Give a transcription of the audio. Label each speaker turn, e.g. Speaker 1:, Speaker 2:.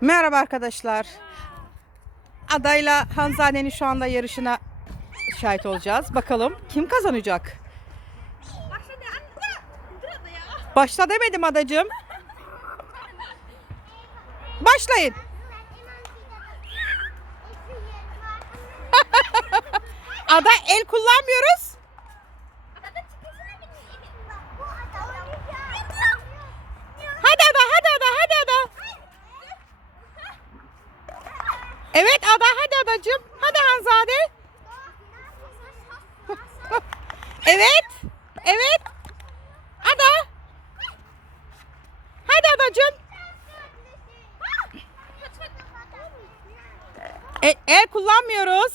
Speaker 1: Merhaba arkadaşlar. Adayla Hanzade'nin şu anda yarışına şahit olacağız. Bakalım kim kazanacak? Başla demedim adacığım. Başlayın. Ada el kullanmıyoruz. Hadi ada, hadi ada, hadi ada. Evet ada, hadi adacığım. Hadi Hanzade. Evet. Evet. Ada. Hadi adacığım. E, el kullanmıyoruz.